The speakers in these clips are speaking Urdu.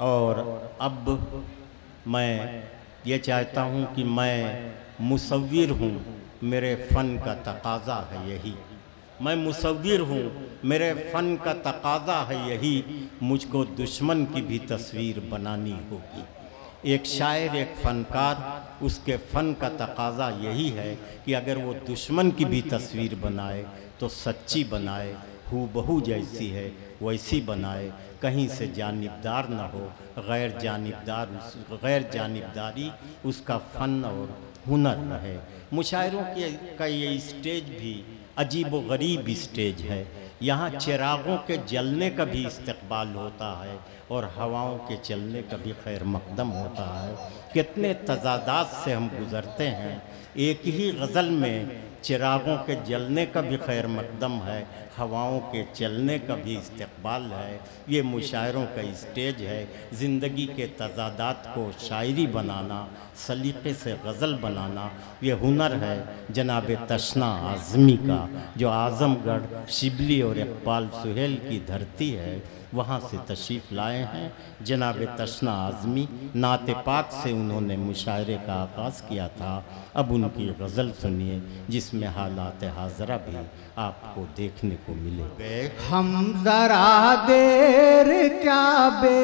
اور اب میں یہ چاہتا ہوں کہ میں مصور ہوں، میرے فن کا تقاضا ہے یہی، میں مصور ہوں، میرے فن کا تقاضا ہے یہی، مجھ کو دشمن کی بھی تصویر بنانی ہوگی۔ ایک شاعر، ایک فنکار، اس کے فن کا تقاضا یہی ہے کہ اگر وہ دشمن کی بھی تصویر بنائے تو سچی بنائے، ہو بہو جیسی ہے ویسی بنائے، کہیں سے جانبدار نہ ہو، غیر جانبداری اس کا فن اور ہنر رہے۔ مشاعروں کا یہ اسٹیج بھی عجیب و غریب اسٹیج ہے، یہاں چراغوں کے جلنے کا بھی استقبال ہوتا ہے اور ہواؤں کے چلنے کا بھی خیر مقدم ہوتا ہے۔ کتنے تضادات سے ہم گزرتے ہیں، ایک ہی غزل میں چراغوں کے جلنے کا بھی خیر مقدم ہے، ہواؤں کے چلنے کا بھی استقبال ہے۔ یہ مشاعروں کا اسٹیج ہے، زندگی کے تضادات کو شاعری بنانا، سلیقے سے غزل بنانا، یہ ہنر ہے جناب تشنا اعظمی کا، جو اعظم گڑھ، شبلی اور اقبال سہیل کی دھرتی ہے، وہاں سے تشریف لائے ہیں جناب تشنا اعظمی۔ نعت پاک سے انہوں نے مشاعرے کا آغاز کیا تھا، اب ان کی غزل سنیے جس میں حالات حاضرہ بھی آپ کو دیکھنے کو ملے۔ ہم ذرا دیر کیا بے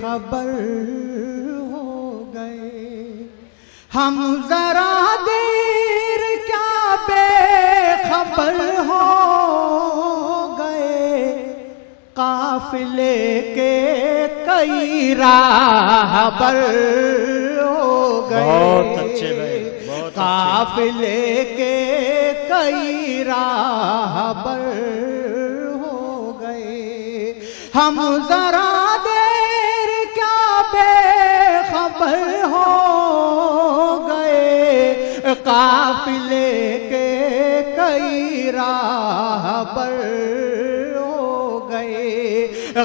خبر ہو گئے، ہم ذرا دیر کیا بے خبر ہو گئے، قافلے کے کئی راہبر ہو گئے، بہت اچھے بھائی، قافلے کے کئی راہبر ہو گئے، ہم ذرا دیر کیا بے خبر ہو گئے، قافلے کے کئی راہبر ہو گئے،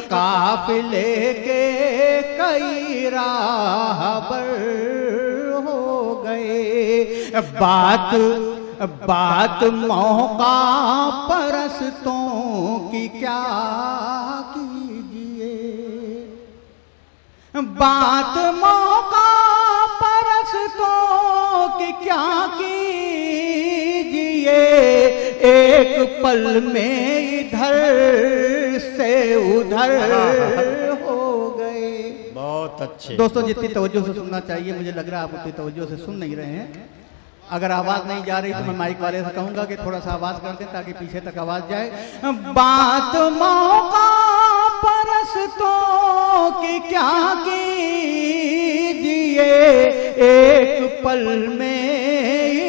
قافلے کے کئی راہبر ہو گئے۔ بات موقع پرستوں کی کیا کیجئے، بات موقع پرستوں کی کیا کیجئے، ایک پل میں ادھر سے ادھر ہو گئے۔ بہت اچھے دوستو جتنی توجہ سے سننا چاہیے، مجھے لگ رہا ہے آپ اتنی توجہ سے سن نہیں رہے ہیں۔ اگر آواز نہیں جا رہی تو میں مائک والے سے کہوں گا کہ تھوڑا سا آواز کر دیں تاکہ پیچھے تک آواز جائے۔ بات موقع پرستوں کی کیا کیجئے، ایک پل میں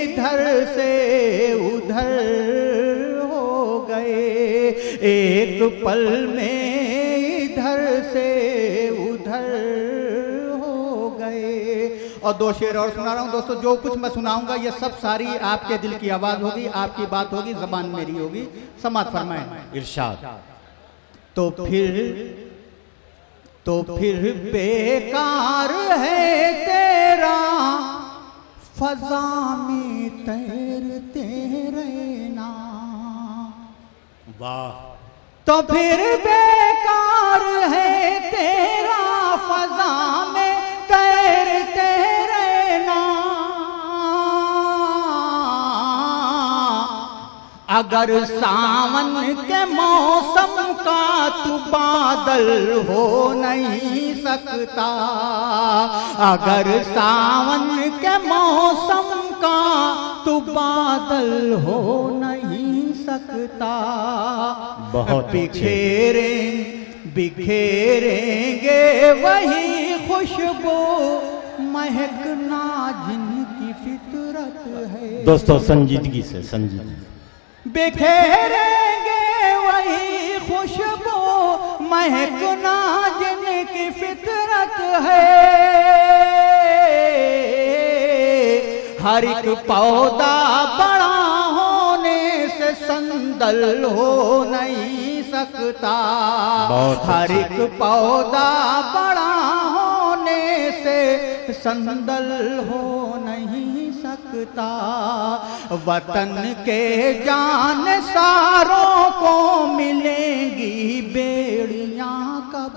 ادھر سے ادھر ہو گئے، ایک پل میں ادھر سے ادھر ہو گئے۔ اور دو شعر اور سنا رہا ہوں دوستو، جو کچھ میں سناؤں گا یہ سب ساری آپ کے دل کی آواز ہوگی، آپ کی بات ہوگی، زبان میری ہوگی، سماعت فرمائیں۔ ارشاد۔ تو پھر بیکار ہے تیرا فضا میں تیرتے رہنا، واہ، تو پھر بیکار ہے تیرا فضا میں تیرتے رہنا، اگر ساون کے موسم کا تو بادل ہو نہیں سکتا، اگر ساون کے موسم کا تو بادل ہو نہیں سکتا، بکھیریں گے وہی خوشبو مہکنا جن کی فطرت ہے۔ دوستو سنجیدگی سے، سنجیدگی، بکھیریں گے وہی خوشبو مہکنا جن کی فطرت ہے، ہر ایک پودا بڑا ہونے سے سندل ہو نہیں سکتا، ہر ایک پودا بڑا ہونے سے سندل ہو نہیں سکتا، وطن کے جان ساروں کو ملیں گی بیڑیاں کب